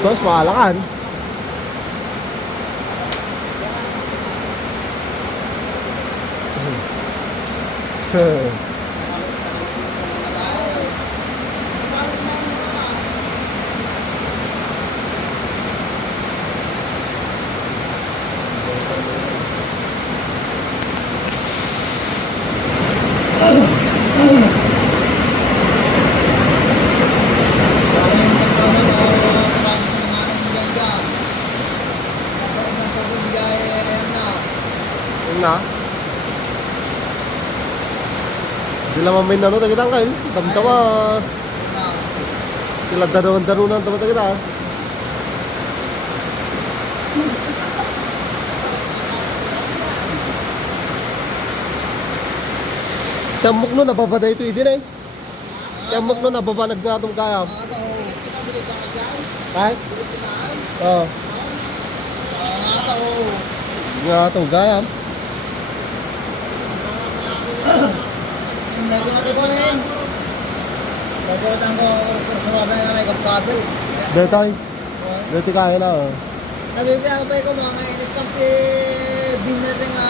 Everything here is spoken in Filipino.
Sos, makalakan. Na. Di naman may nano kita kail. Tama-tama. Sila darunan tama kita. Camuk no napapaday ito din eh. Camuk no napapanag nga itong kaya. Kahit? Oo. Nga itong kaya. Hindi ko natipunin. Pagkakatan ko, kursurada nga may kapatid. Detoy. Detoy kaya na oh. Nabibigyan ko pa yung mga init kasi dinner nga